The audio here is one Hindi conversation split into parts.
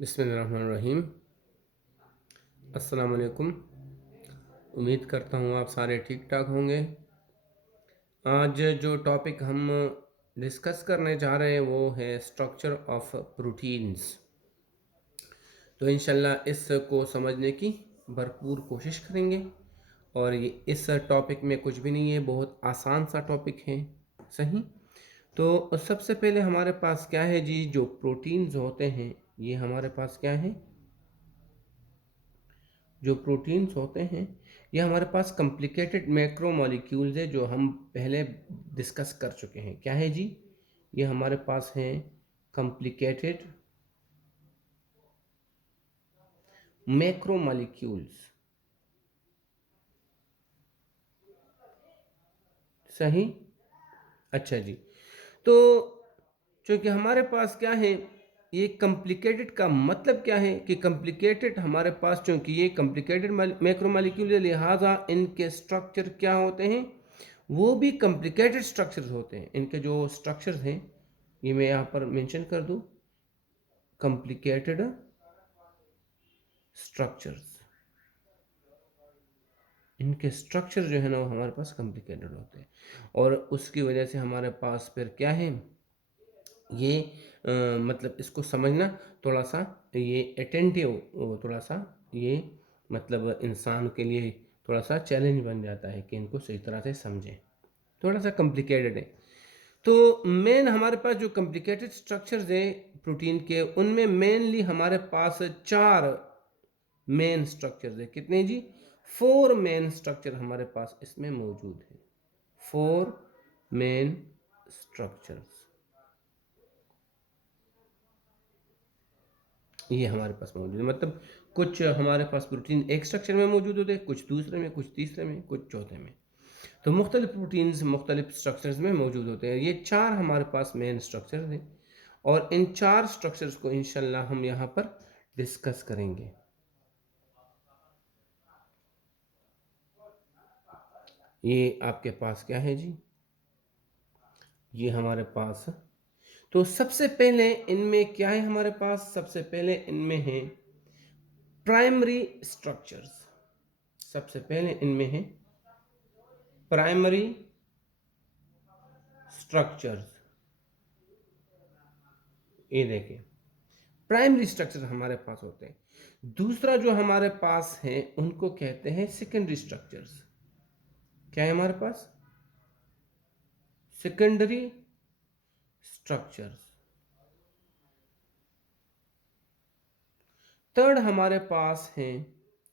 बिस्मिल्लाहिर्रहमानिर्रहीम। अस्सलाम वालेकुम। उम्मीद करता हूँ आप सारे ठीक ठाक होंगे। आज जो टॉपिक हम डिस्कस करने जा रहे हैं वो है स्ट्रक्चर ऑफ प्रोटीन्स। तो इंशाल्लाह इसको समझने की भरपूर कोशिश करेंगे। और ये इस टॉपिक में कुछ भी नहीं है, बहुत आसान सा टॉपिक है। सही। तो सबसे पहले हमारे पास क्या है जी, जो प्रोटीन्स होते हैं ये हमारे पास क्या है, जो प्रोटीन्स होते हैं ये हमारे पास कॉम्प्लिकेटेड मैक्रोमोलिक्यूल्स है, जो हम पहले डिस्कस कर चुके हैं। क्या है जी, ये हमारे पास हैं कॉम्प्लिकेटेड मैक्रोमोलिक्यूल्स। सही। अच्छा जी। तो चूंकि हमारे पास क्या है, ये कॉम्प्लिकेटेड का मतलब क्या है कि कॉम्प्लिकेटेड हमारे पास, चूंकि ये कॉम्प्लिकेटेड मैक्रोमोलिक्यूल है, लिहाजा इनके स्ट्रक्चर क्या होते हैं, वो भी कॉम्प्लिकेटेड स्ट्रक्चर्स होते हैं। इनके जो स्ट्रक्चर्स हैं ये मैं यहाँ पर मेंशन कर दूँ, कॉम्प्लिकेटेड स्ट्रक्चर्स। इनके स्ट्रक्चर जो है ना वो हमारे पास कॉम्प्लिकेटेड होते हैं, और उसकी वजह से हमारे पास फिर क्या है, ये मतलब इसको समझना थोड़ा सा, ये अटेंटिव, थोड़ा सा ये मतलब इंसान के लिए थोड़ा सा चैलेंज बन जाता है कि इनको सही तरह से समझें। थोड़ा सा कॉम्प्लिकेटेड है। तो मेन हमारे पास जो कॉम्प्लिकेटेड स्ट्रक्चर्स है प्रोटीन के, उनमें मेनली हमारे पास चार मेन स्ट्रक्चर्स है। कितने जी, फोर मेन स्ट्रक्चर हमारे पास इसमें मौजूद है। फोर मेन स्ट्रक्चर्स ये हमारे पास मौजूद है। मतलब कुछ हमारे पास प्रोटीन एक स्ट्रक्चर में मौजूद होते हैं, कुछ दूसरे में, कुछ तीसरे में, कुछ चौथे में। तो मुख्तलिफ प्रोटीन्स मुख्तलिफ स्ट्रक्चर्स में मौजूद होते हैं। ये चार हमारे पास मेन स्ट्रक्चर हैं, और इन चार स्ट्रक्चर्स को इंशाल्लाह हम यहाँ पर डिस्कस करेंगे। ये आपके पास क्या है जी, ये हमारे पास, तो सबसे पहले इनमें क्या है हमारे पास, सबसे पहले इनमें है प्राइमरी स्ट्रक्चर्स। सबसे पहले इनमें है प्राइमरी स्ट्रक्चर्स। ये देखिए, प्राइमरी स्ट्रक्चर हमारे पास होते हैं। दूसरा जो हमारे पास है उनको कहते हैं सेकेंडरी स्ट्रक्चर्स। क्या है हमारे पास, सेकेंडरी स्ट्रक्चर्स। थर्ड हमारे पास है,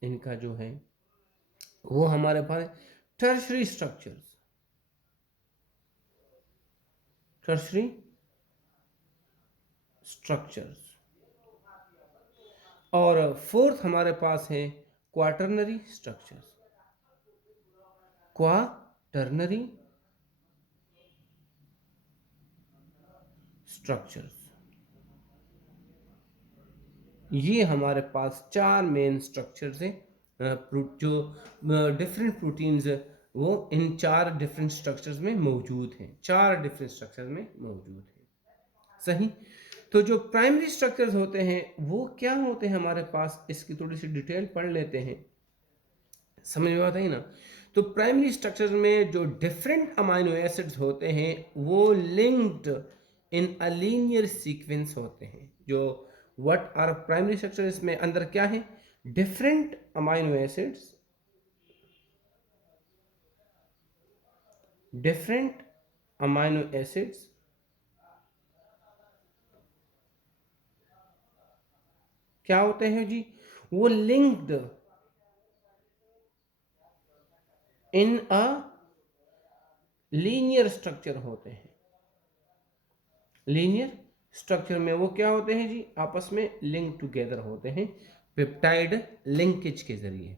इनका जो है वो हमारे पास टर्शरी स्ट्रक्चर्स। Tertiary structures. और फोर्थ हमारे पास है क्वाटरनरी स्ट्रक्चर्स। Quaternary structures. ये हमारे पास चार मेन स्ट्रक्चर्स हैं। जो डिफरेंट प्रोटीन्स वो इन चार डिफरेंट स्ट्रक्चर्स में मौजूद हैं, चार डिफरेंट स्ट्रक्चर्स में मौजूद हैं। सही। तो जो प्राइमरी स्ट्रक्चर्स होते हैं वो क्या होते हैं हमारे पास, इसकी थोड़ी सी डिटेल पढ़ लेते हैं, समझ में आता है ना। तो प्राइमरी स्ट्रक्चर्स में जो डिफरेंट अमाइनो एसिड्स होते हैं वो linked in a linear sequence होते हैं। जो व्हाट आर प्राइमरी स्ट्रक्चर्स में अंदर क्या है, different amino acids, different amino acids क्या होते हैं जी, वो linked in a linear structure होते हैं। लीनियर स्ट्रक्चर में वो क्या होते हैं जी, आपस में लिंक टुगेदर होते हैं पेप्टाइड लिंकेज के जरिए।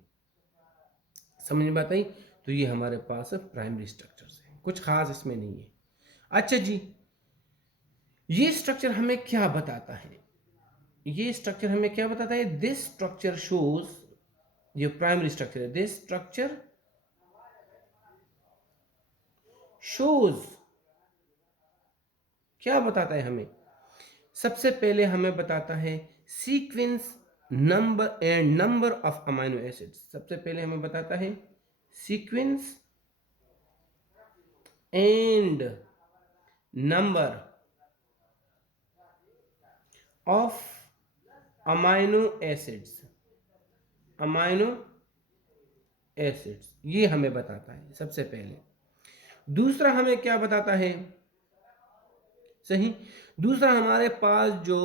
समझ में आता ही। तो ये हमारे पास प्राइमरी स्ट्रक्चर्स हैं, कुछ खास इसमें नहीं है। अच्छा जी, ये स्ट्रक्चर हमें क्या बताता है, ये स्ट्रक्चर हमें क्या बताता है, दिस स्ट्रक्चर शोज, ये प्राइमरी स्ट्रक्चर है, दिस स्ट्रक्चर शोज, क्या बताता है हमें, सबसे पहले हमें बताता है sequence number and number of amino acids. सबसे पहले हमें बताता है sequence and number of amino acids. Amino acids ये हमें बताता है सबसे पहले। दूसरा हमें क्या बताता है? सही। दूसरा हमारे पास जो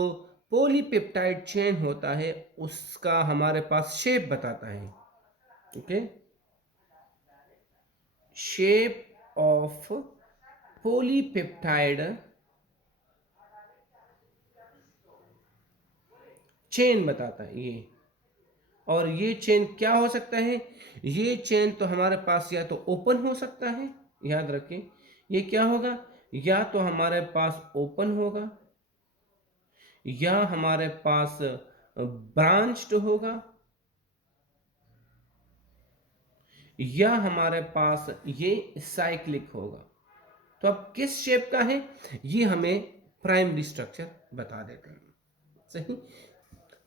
पॉलीपेप्टाइड चेन होता है उसका हमारे पास शेप बताता है। Okay, shape of polypeptide chain बताता है ये। और ये चेन क्या हो सकता है? ये चेन तो हमारे पास या तो ओपन हो सकता है, याद रखें ये क्या होगा, या तो हमारे पास ओपन होगा या हमारे पास ब्रांच्ड होगा या हमारे पास ये साइक्लिक होगा। तो अब किस शेप का है ये हमें प्राइमरी स्ट्रक्चर बता देते हैं। सही,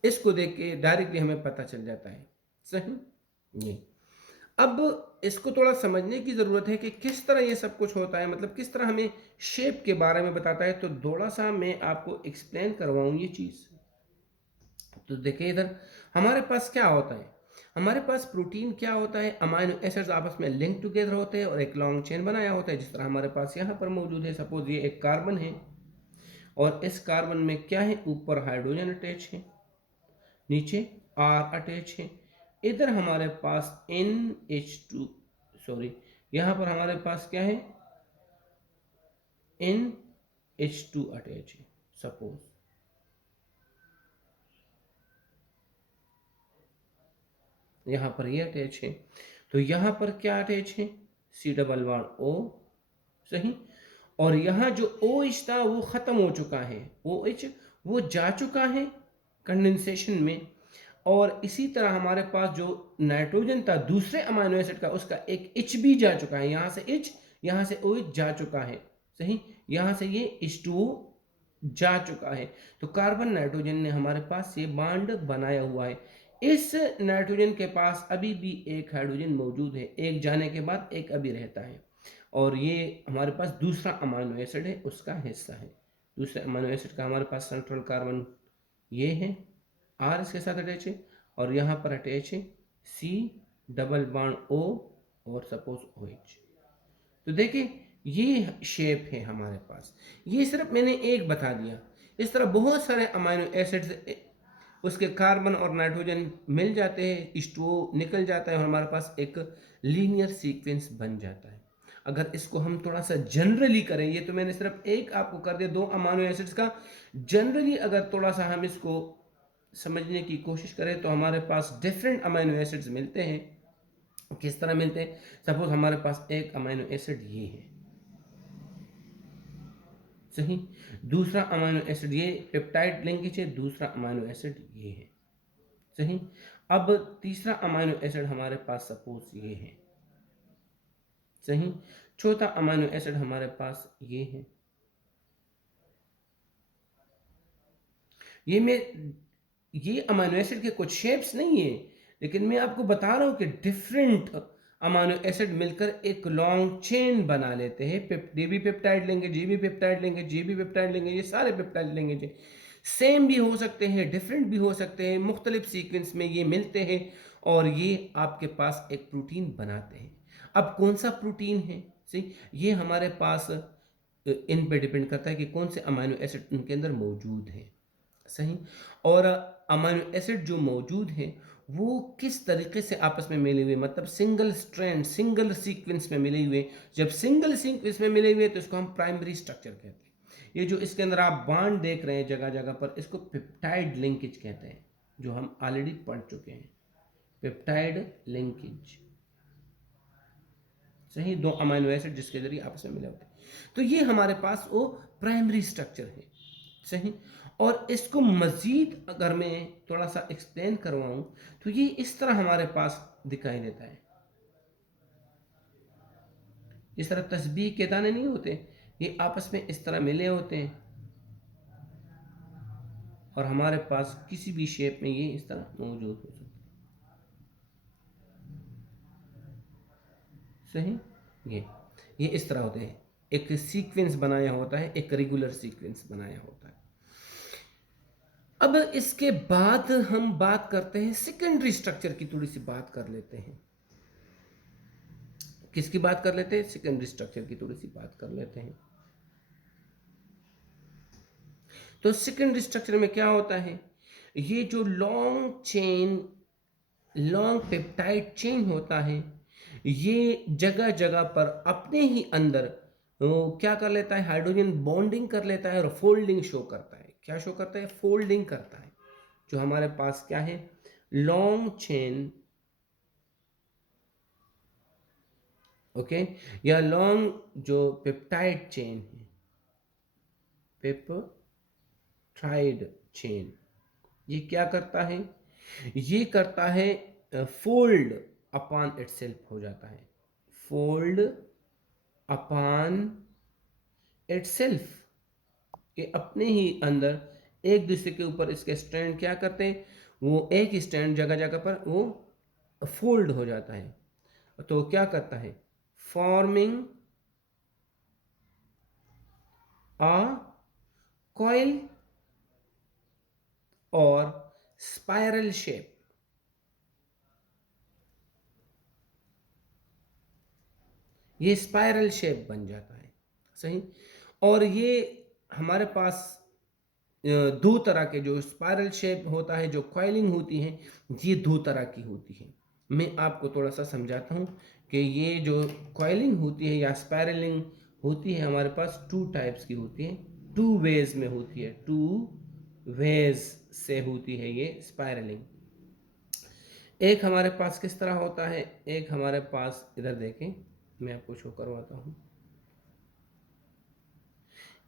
इसको देख के डायरेक्टली हमें पता चल जाता है। सही। ये अब इसको थोड़ा समझने की ज़रूरत है कि किस तरह ये सब कुछ होता है, मतलब किस तरह हमें शेप के बारे में बताता है। तो थोड़ा सा मैं आपको एक्सप्लेन करवाऊँ ये चीज़। तो देखिए इधर हमारे पास क्या होता है, हमारे पास प्रोटीन क्या होता है, अमाइनो एसिड्स आपस में लिंक टुगेदर होते हैं और एक लॉन्ग चेन बनाया होता है, जिस तरह हमारे पास यहाँ पर मौजूद है। सपोज ये एक कार्बन है और इस कार्बन में क्या है, ऊपर हाइड्रोजन अटैच है, नीचे आर अटैच है। इधर हमारे पास NH2, सॉरी यहाँ पर हमारे पास क्या है, NH2 अटैच है। सपोज यहाँ पर ये अटैच है, तो यहाँ पर क्या अटैच है, C डबल बॉन्ड O। सही। और यहाँ जो OH था वो ख़त्म हो चुका है, OH वो जा चुका है कंडेंसेशन में। और इसी तरह हमारे पास जो नाइट्रोजन था दूसरे अमाइनो एसिड का, उसका एक H भी जा चुका है, यहाँ से H, यहाँ से OH जा चुका है। सही, यहाँ से ये H2O जा चुका है। तो कार्बन नाइट्रोजन ने हमारे पास ये बॉन्ड बनाया हुआ है। इस नाइट्रोजन के पास अभी भी एक हाइड्रोजन मौजूद है, एक जाने के बाद एक अभी रहता है। और ये हमारे पास दूसरा अमाइनो एसिड है, उसका हिस्सा है। दूसरे अमाइनो एसिड का हमारे पास सेंट्रल कार्बन ये है, आर इसके साथ अटैच है, और यहाँ पर अटैच है C डबल बॉन्ड O और सपोज OH। तो देखिए ये शेप है हमारे पास। ये सिर्फ मैंने एक बता दिया, इस तरह बहुत सारे अमाइनो एसिड्स उसके कार्बन और नाइट्रोजन मिल जाते हैं, H2O निकल जाता है और हमारे पास एक लीनियर सीक्वेंस बन जाता है। अगर इसको हम थोड़ा सा जनरली करें, ये तो मैंने सिर्फ एक आपको कर दिया दो अमाइनो एसिड्स का, जनरली अगर थोड़ा सा हम इसको समझने की कोशिश करें तो हमारे पास डिफरेंट अमाइनो एसिड्स मिलते हैं। किस तरह मिलते हैं? सपोज हमारे पास एक अमाइनो एसिड ये है, सही। दूसरा अमाइनो एसिड ये पेप्टाइड लिंकेज है, दूसरा अमाइनो एसिड ये है, सही। अब तीसरा अमाइनो एसिड हमारे पास सपोज ये है, सही। चौथा अमाइनो एसिड हमारे पास ये है। ये अमाइनो एसिड के कुछ शेप्स नहीं है, लेकिन मैं आपको बता रहा हूं कि डिफरेंट अमाइनो एसिड मिलकर एक लॉन्ग चेन बना लेते हैं। डी भी पेप्टाइड लेंगे, जी भी पेप्टाइड लेंगे, जी भी पेप्टाइड लेंगे, ये सारे पेप्टाइड लेंगे। सेम भी हो सकते हैं, डिफरेंट भी हो सकते हैं, मुख्तलिफ सीक्वेंस में ये मिलते हैं और ये आपके पास एक प्रोटीन बनाते हैं। अब कौन सा प्रोटीन है, सही, ये हमारे पास इन पे डिपेंड करता है कि कौन से अमाइनो एसिड उनके अंदर मौजूद है, सही। और अमाइनो एसिड जो मौजूद है वो किस तरीके से आपस में मिले हुए, मतलब सिंगल स्ट्रैंड सिंगल सीक्वेंस में मिले हुए। जब सिंगल सीक्वेंस में मिले हुए तो इसको हम प्राइमरी स्ट्रक्चर कहते हैं। ये जो इसके अंदर आप बॉन्ड देख रहे हैं जगह जगह पर, इसको पेप्टाइड लिंकेज कहते हैं, जो हम ऑलरेडी पढ़ चुके हैं, पेप्टाइड लिंकेज। सही, दो अमाइनो एसिड जिसके जरिए आपस में मिले होते हैं। तो ये हमारे पास वो प्राइमरी स्ट्रक्चर है, सही। और इसको मजीद अगर मैं थोड़ा सा एक्सप्लेन करवाऊं तो ये इस तरह हमारे पास दिखाई देता है। इस तरह तस्बीह के दाने नहीं होते, ये आपस में इस तरह मिले होते हैं। और हमारे पास किसी भी शेप में ये इस तरह मौजूद हो सकता है। सही। ये इस तरह होते हैं, एक सीक्वेंस बनाया होता है, एक रेगुलर सीक्वेंस बनाया होता है। अब इसके बाद हम बात करते हैं सेकेंडरी स्ट्रक्चर की, थोड़ी सी बात कर लेते हैं। किसकी बात कर लेते हैं? सेकेंडरी स्ट्रक्चर की थोड़ी सी बात कर लेते हैं। तो सेकेंडरी स्ट्रक्चर में क्या होता है? ये जो लॉन्ग पेप्टाइड चेन होता है, ये जगह जगह पर अपने ही अंदर क्या कर लेता है? हाइड्रोजन बॉन्डिंग कर लेता है और फोल्डिंग शो करता है। क्या शो करता है? फोल्डिंग करता है। जो हमारे पास क्या है? लॉन्ग चेन, ओके, या लॉन्ग जो पेप्टाइड चेन है, पेप्टाइड चेन, ये क्या करता है? ये करता है फोल्ड अपॉन इटसेल्फ हो जाता है, फोल्ड अपॉन इटसेल्फ। ये अपने ही अंदर एक दूसरे के ऊपर इसके स्ट्रैंड क्या करते हैं? वो एक ही स्ट्रैंड जगह जगह पर वो फोल्ड हो जाता है। तो क्या करता है? फॉर्मिंग अ कॉइल और स्पाइरल शेप। ये स्पाइरल शेप बन जाता है। सही। और ये हमारे पास दो तरह के जो स्पाइरल शेप होता है, जो कॉइलिंग होती है, ये दो तरह की होती है। मैं आपको थोड़ा सा समझाता हूँ कि ये जो कॉइलिंग होती है या स्पाइरलिंग होती है, हमारे पास टू टाइप्स की होती है, टू वेज में होती है, टू वेज से होती है ये स्पाइरलिंग। एक हमारे पास किस तरह होता है? एक हमारे पास, इधर देखें, मैं आपको शो करवाता हूँ।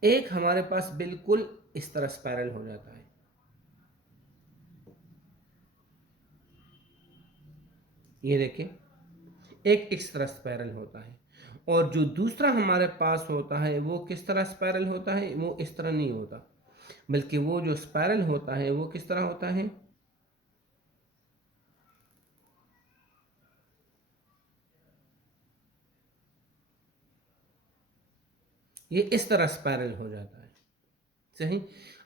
एक हमारे पास बिल्कुल इस तरह स्पाइरल हो जाता है, ये देखें, एक इस तरह स्पाइरल होता है। और जो दूसरा हमारे पास होता है वो किस तरह स्पाइरल होता है? वो इस तरह नहीं होता, बल्कि वो जो स्पाइरल होता है वो किस तरह होता है? ये इस तरह स्पाइरल हो जाता है। सही।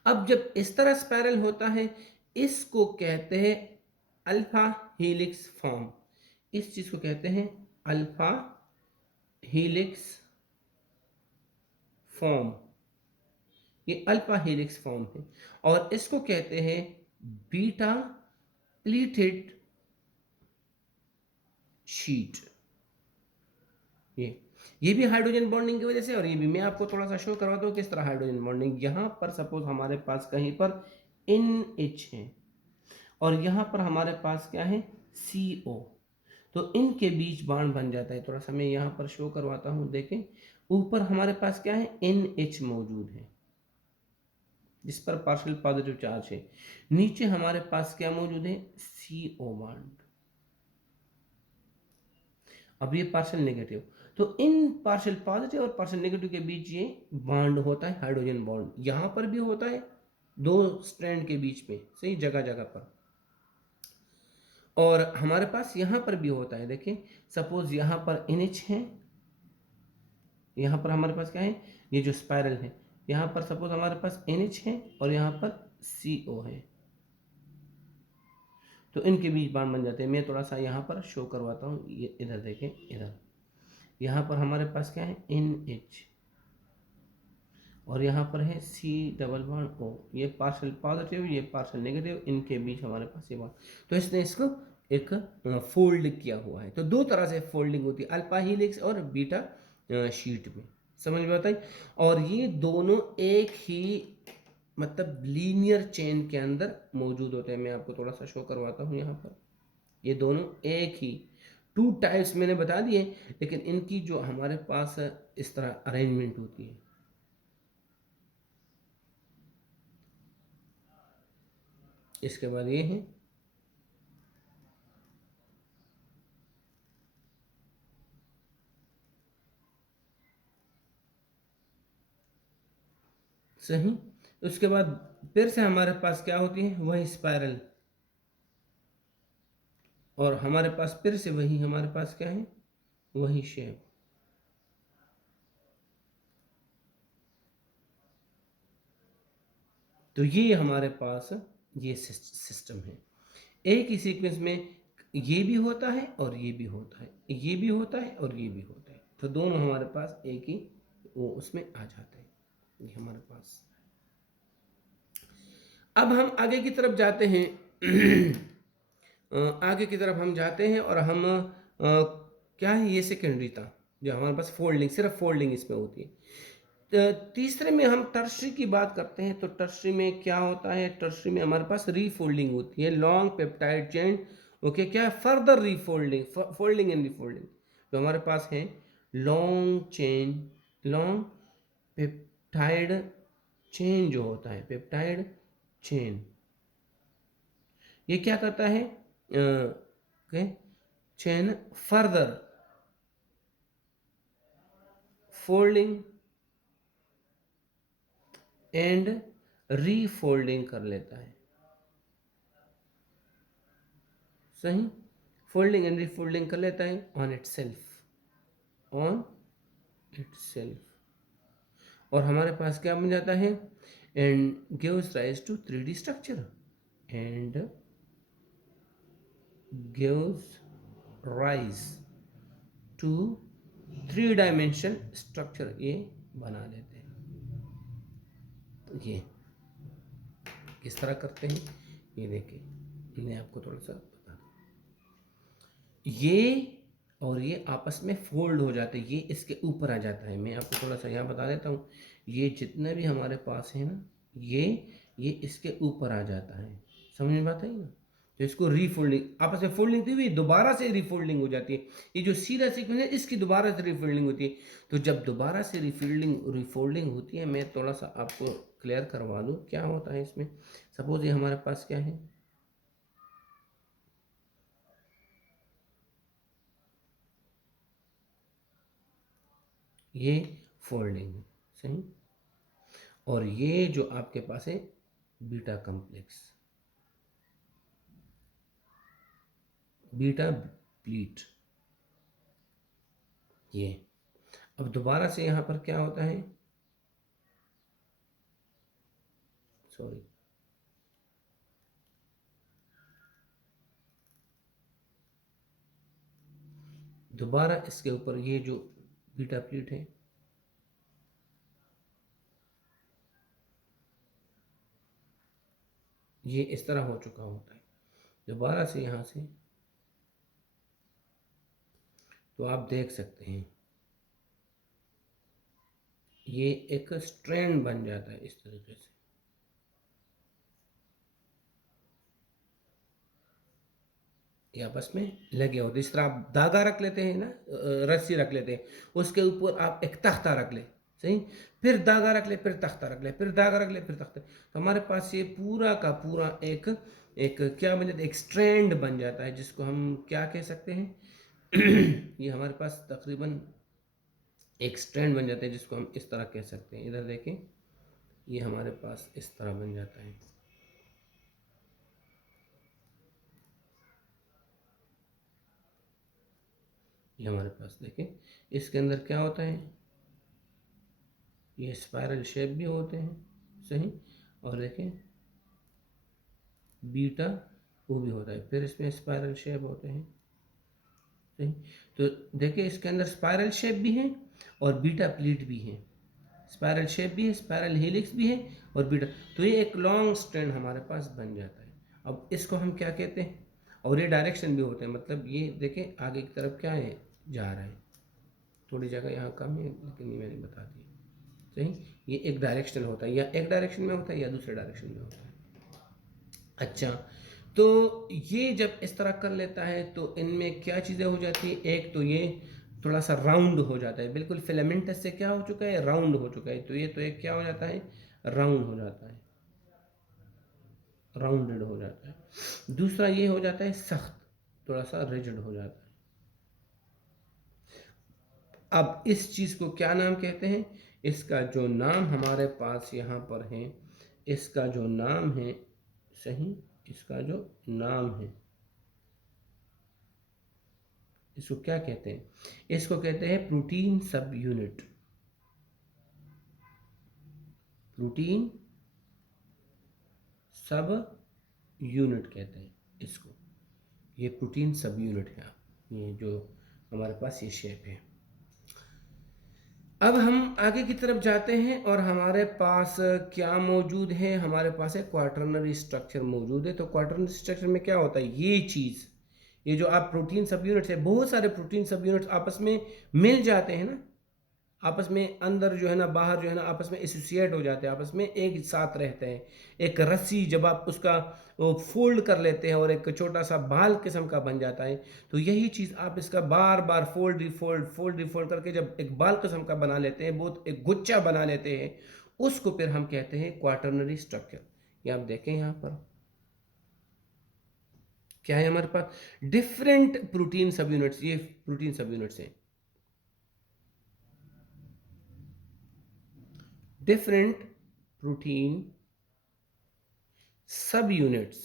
अब जब इस तरह स्पाइरल होता है, इसको कहते हैं अल्फा हीलिक्स फॉर्म। इस चीज को कहते हैं अल्फा हीलिक्स फॉर्म। ये अल्फा हेलिक्स फॉर्म है। और इसको कहते हैं बीटा प्लीटेड शीट। ये ये भी हाइड्रोजन बॉन्डिंग की वजह से, और ये भी मैं आपको थोड़ा सा शो करवाता हूँ किस तरह हाइड्रोजन बॉन्डिंग। यहाँ पर सपोज हमारे पास कहीं पर NH है और यहाँ पर हमारे पास क्या है? CO। तो इनके बीच बाण बन जाता है। थोड़ा सा मैं यहाँ पर शो करवाता हूँ, देखें, ऊपर हमारे पास क्या है? NH मौजूद है जिस पर पार्शियल पॉजिटिव चार्ज है। नीचे हमारे पास क्या मौजूद है? CO bond. अब ये पार्शियल नेगेटिव, तो इन पार्शियल पॉजिटिव और पार्शियल नेगेटिव के बीच ये बॉन्ड होता है, हाइड्रोजन बॉन्ड। यहां पर भी होता है दो स्ट्रैंड के बीच में, सही, जगह जगह पर। और हमारे पास यहां पर भी होता है, देखिए, सपोज यहां पर NH है, यहां पर हमारे पास क्या है? ये जो स्पाइरल है, यहां पर सपोज हमारे पास NH है और यहां पर CO है, तो इनके बीच बाण बन जाते हैं। मैं थोड़ा सा यहाँ पर शो करवाता हूँ, ये इधर देखें, इधर यहाँ पर हमारे पास क्या है? NH और यहाँ पर है C डबल बॉन्ड O। ये पार्शियल पॉजिटिव, ये पार्शियल नेगेटिव, इनके बीच हमारे पास ये बॉन्ड। तो इसने इसको एक फोल्ड किया हुआ है। तो दो तरह से फोल्डिंग होती है, अल्फा हीलिक्स और बीटा शीट में। समझ में आता है? और ये दोनों एक ही मतलब लीनियर चेन के अंदर मौजूद होते हैं। मैं आपको थोड़ा सा शो करवाता हूँ यहाँ पर। ये दोनों एक ही, टू टाइप्स मैंने बता दिए, लेकिन इनकी जो हमारे पास इस तरह अरेंजमेंट होती है। इसके बाद ये है, सही, उसके बाद फिर से हमारे पास क्या होती है, वही स्पाइरल, और हमारे पास फिर से वही हमारे पास क्या है, वही शेप। तो ये हमारे पास ये सिस्टम है। एक ही सीक्वेंस में ये भी होता है और ये भी होता है, ये भी होता है और ये भी होता है, तो दोनों हमारे पास एक ही वो उसमें आ जाते हैं, ये हमारे पास। अब हम आगे की तरफ जाते हैं। आगे की तरफ हम जाते हैं और हम क्या है, ये सेकेंडरी था जो हमारे पास फोल्डिंग, सिर्फ फोल्डिंग इसमें होती है। तीसरे में हम टर्शरी की बात करते हैं, तो टर्शरी में क्या होता है, टर्शरी में हमारे पास रीफोल्डिंग होती है, लॉन्ग पेप्टाइड चेन। ओके, क्या है, फर्दर रीफोल्डिंग, फोल्डिंग एंड रीफोल्डिंग। तो हमारे पास है long chain, long peptide chain जो होता है, पेप्टाइड चेन, ये क्या करता है, चेन फर्दर फोल्डिंग एंड रीफोल्डिंग कर लेता है। सही, फोल्डिंग एंड रीफोल्डिंग कर लेता है on itself, on itself. और हमारे पास क्या बन जाता है, and gives rise to 3D structure, and gives rise to 3 dimension structure, ये बना लेते हैं। ये किस तरह करते हैं, ये देखिए, मैं आपको थोड़ा सा बता दूं। ये और ये आपस में फोल्ड हो जाते हैं, ये इसके ऊपर आ जाता है। मैं आपको थोड़ा सा यहाँ बता देता हूँ, ये जितने भी हमारे पास है ना, ये इसके ऊपर आ जाता है, समझ में बात आई ना। तो इसको रीफोल्डिंग, आपस में फोल्डिंग थी हुई, दोबारा से रीफोल्डिंग हो जाती है। ये जो सीधा सीक्वेंस है, इसकी दोबारा से रीफोल्डिंग होती है। तो जब दोबारा से रीफोल्डिंग होती है, मैं थोड़ा सा आपको क्लियर करवा दूँ क्या होता है इसमें। सपोज ये हमारे पास क्या है, ये फोल्डिंग, सही, और ये जो आपके पास है बीटा कॉम्प्लेक्स, बीटा प्लीट, ये। अब दोबारा से यहाँ पर क्या होता है, सॉरी, दोबारा इसके ऊपर ये जो बीटा प्लीट है, ये इस तरह हो चुका होता है। दोबारा से यहाँ से तो आप देख सकते हैं ये एक स्ट्रैंड बन जाता है इस तरीके से। ये आपस में लगे होते, इस तरह आप धागा रख लेते हैं ना, रस्सी रख लेते हैं, उसके ऊपर आप एक तख्ता रख ले, सही, फिर धागा रख ले, फिर तख्ता रख ले, फिर धागा रख ले, फिर तख्ता। तो हमारे पास ये पूरा का पूरा एक एक क्या बन जाता है, एक स्ट्रैंड बन जाता है, जिसको हम क्या कह सकते हैं। ये हमारे पास तकरीबन एक स्ट्रैंड बन जाता है, जिसको हम इस तरह कह सकते हैं। इधर देखें, ये हमारे पास इस तरह बन जाता है। ये हमारे पास देखें, इसके अंदर क्या होता है, ये स्पाइरल शेप भी होते हैं, सही, और देखें बीटा वो भी होता है, फिर इसमें स्पाइरल शेप होते हैं, सही। तो देखिए इसके अंदर स्पाइरल शेप भी है और बीटा प्लीट भी है, स्पाइरल शेप भी है, स्पाइरल हेलिक्स भी है और बीटा। तो ये एक लॉन्ग स्ट्रैंड हमारे पास बन जाता है। अब इसको हम क्या कहते हैं, और ये डायरेक्शन भी होते हैं, मतलब ये देखें आगे की तरफ क्या है, जा रहा है, थोड़ी जगह यहाँ कम है लेकिन ये मैंने बता दी, सही। ये एक डायरेक्शनल होता है, या एक डायरेक्शन में होता है या दूसरे डायरेक्शन में होता है। अच्छा, तो ये जब इस तरह कर लेता है तो इनमें क्या चीज़ें हो जाती है, एक तो ये थोड़ा सा राउंड हो जाता है, बिल्कुल फिलामेंटस से क्या हो चुका है, राउंड हो चुका है। तो ये तो एक क्या हो जाता है, राउंड हो जाता है, राउंडेड हो जाता है। दूसरा ये हो जाता है सख्त, थोड़ा सा रिजिड हो जाता है। अब इस चीज़ को क्या नाम कहते हैं, इसका जो नाम हमारे पास यहाँ पर है, इसका जो नाम है, सही, इसका जो नाम है, इसको क्या कहते हैं? इसको कहते हैं प्रोटीन सब यूनिट। प्रोटीन सब यूनिट कहते हैं इसको। ये प्रोटीन सब यूनिट है, ये जो हमारे पास ये शेप है। अब हम आगे की तरफ जाते हैं और हमारे पास क्या मौजूद है? हमारे पास है क्वाटरनरी स्ट्रक्चर मौजूद है। तो क्वाटरनरी स्ट्रक्चर में क्या होता है? ये चीज़, ये जो आप प्रोटीन सब यूनिट्स है, बहुत सारे प्रोटीन सब यूनिट्स आपस में मिल जाते हैं ना, आपस में अंदर जो है ना, बाहर जो है ना, आपस में एसोसिएट हो जाते हैं, आपस में एक साथ रहते हैं। एक रस्सी जब आप उसका फोल्ड कर लेते हैं और एक छोटा सा बाल किस्म का बन जाता है, तो यही चीज़ आप इसका बार बार फोल्ड रिफोल्ड फोल्ड रिफोल्ड करके जब एक बाल किस्म का बना लेते हैं, बहुत एक गुच्छा बना लेते हैं, उसको फिर हम कहते हैं क्वाटरनरी स्ट्रक्चर। ये आप देखें यहाँ पर क्या है हमारे पास? डिफरेंट प्रोटीन सब यूनिट्स, ये प्रोटीन सब यूनिट्स हैं, डिफरेंट प्रोटीन सब यूनिट्स,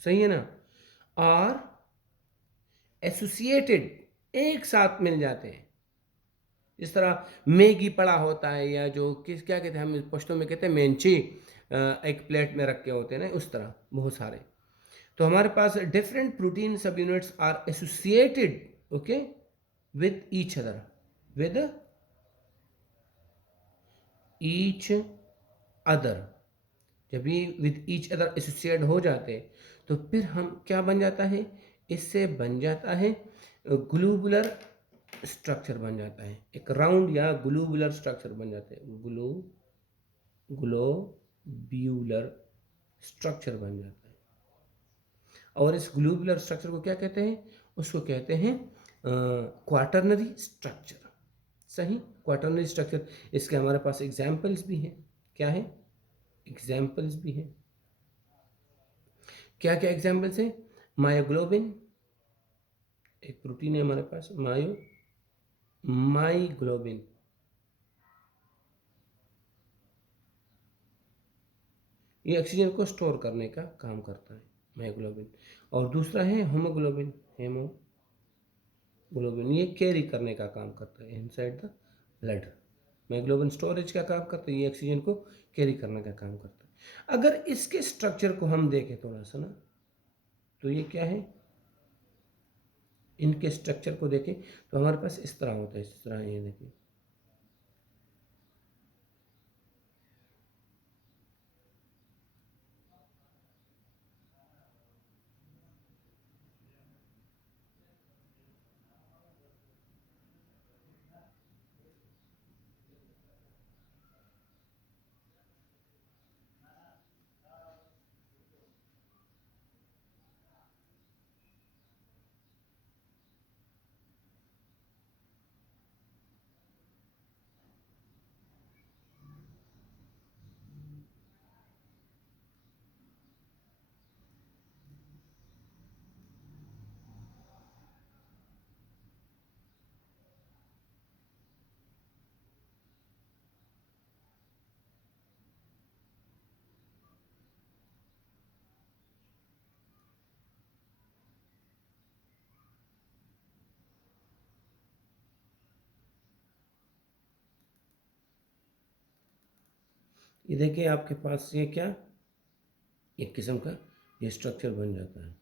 सही है ना, और एसोसिएटेड, एक साथ मिल जाते हैं। इस तरह मैगी पड़ा होता है, या जो किस क्या कहते हैं, हम पश्तो में कहते हैं मेंची, एक प्लेट में रखे होते हैं ना, उस तरह बहुत सारे। तो हमारे पास different protein subunits are associated, okay, with each other, with each other. जब ये विद ईच अदर एसोसिएट हो जाते तो फिर हम क्या बन जाता है? इससे बन जाता है ग्लोबुलर स्ट्रक्चर बन जाता है, एक राउंड या ग्लोबुलर स्ट्रक्चर बन जाते हैं, ग्लोब्यूलर स्ट्रक्चर बन जाता है। और इस ग्लोबुलर स्ट्रक्चर को क्या कहते हैं? उसको कहते हैं क्वाटरनरी स्ट्रक्चर, सही, क्वाटरनरी स्ट्रक्चर। इसके हमारे पास एग्जाम्पल्स भी हैं। क्या है? एग्जाम्पल्स भी हैं। क्या क्या एग्जाम्पल्स हैं? मायोग्लोबिन, एक प्रोटीन है हमारे पास, माइग्लोबिन, ये ऑक्सीजन को स्टोर करने का काम करता है, मायोग्लोबिन। और दूसरा है होमोग्लोबिन, हेमोग्लोबिन, ये कैरी करने का काम करता है inside the blood. Myoglobin storage का काम करता है, ये ऑक्सीजन को कैरी करने का काम करता है। अगर इसके स्ट्रक्चर को हम देखें थोड़ा सा ना, तो ये क्या है, इनके स्ट्रक्चर को देखें तो हमारे पास इस तरह होता है, इस तरह, ये देखें, ये देखिए आपके पास ये क्या, एक किस्म का ये स्ट्रक्चर बन जाता है।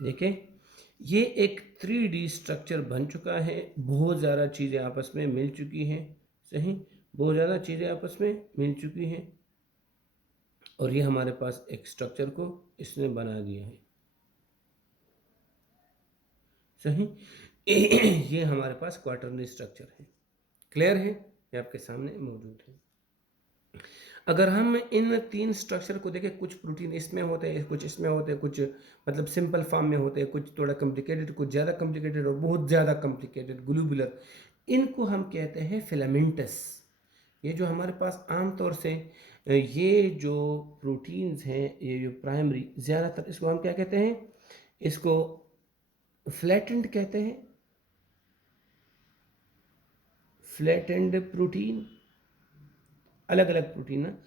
देखिए ये एक 3D स्ट्रक्चर बन चुका है, बहुत ज़्यादा चीज़ें आपस में मिल चुकी हैं, सही, बहुत ज़्यादा चीज़ें आपस में मिल चुकी हैं। और ये हमारे पास एक स्ट्रक्चर को इसने बना दिया है, सही। ये हमारे पास क्वार्टरनरी स्ट्रक्चर है। क्लियर है, ये आपके सामने मौजूद है। अगर हम इन तीन स्ट्रक्चर को देखें, कुछ प्रोटीन इसमें होते हैं, कुछ इसमें होते हैं, कुछ मतलब सिंपल फॉर्म में होते हैं, कुछ थोड़ा कॉम्प्लिकेटेड, कुछ ज़्यादा कॉम्प्लिकेटेड और बहुत ज़्यादा कॉम्प्लिकेटेड ग्लोबुलर, इनको हम कहते हैं फिलामेंटस। ये जो हमारे पास आम तौर से ये जो प्रोटीन्स हैं, ये जो प्राइमरी, ज़्यादातर इसको हम क्या कहते हैं, इसको फ्लैटेंड कहते हैं, फ्लैटेंड प्रोटीन, अलग अलग प्रोटीन है।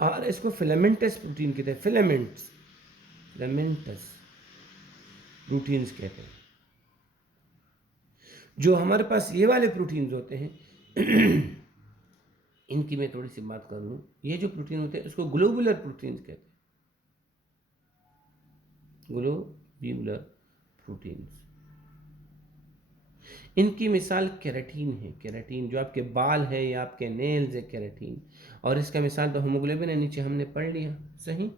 और इसको फिलामेंटस प्रोटीन कहते हैं, फिलामेंट्स, फिलामेंटस प्रोटीन्स कहते हैं। जो हमारे पास ये वाले प्रोटीन्स होते हैं इनकी मैं थोड़ी सी बात कर लूँ। ये जो प्रोटीन होते हैं उसको ग्लोबुलर प्रोटीन्स कहते हैं, ग्लोब्यूलर प्रोटीन्स। इनकी मिसाल केराटीन है, केराटीन जो आपके बाल है या आपके नेल्स है, केराटीन। और इसका मिसाल तो हीमोग्लोबिन है, नीचे हमने पढ़ लिया, सही।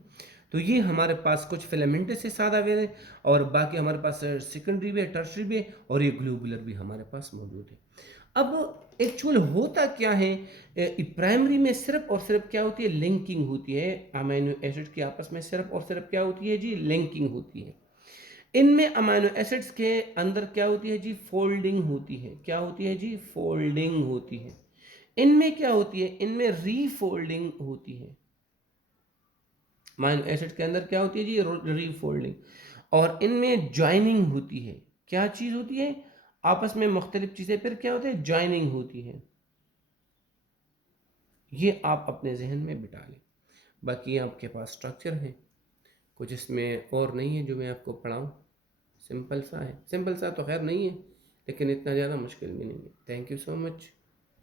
तो ये हमारे पास कुछ फिलामेंटस से सादा वे है, और बाकी हमारे पास सेकेंडरी भी है, टर्शरी भी है, और ये ग्लोबुलर भी हमारे पास मौजूद है। अब एक्चुअल होता क्या है, प्राइमरी में सिर्फ और सिर्फ क्या होती है, लिंकिंग होती है अमीनो एसिड की आपस में, सिर्फ और सिर्फ क्या होती है जी, लिंकिंग होती है। इनमें अमीनो एसिड्स के अंदर क्या होती है जी, फोल्डिंग होती है। क्या होती है जी, फोल्डिंग होती है। इनमें क्या होती है, इनमें रीफोल्डिंग होती है। अमीनो एसिड के अंदर क्या होती है जी, रीफोल्डिंग। और इनमें ज्वाइनिंग होती है। क्या चीज होती है, आपस में मुख्तलिफ चीजें फिर क्या होती है, ज्वाइनिंग होती है। ये आप अपने जहन में बिठा लें। बाकी आपके पास स्ट्रक्चर है, कुछ इसमें और नहीं है जो मैं आपको पढ़ाऊँ। सिंपल सा है, सिंपल सा तो खैर नहीं है, लेकिन इतना ज़्यादा मुश्किल भी नहीं है। Thank you so much.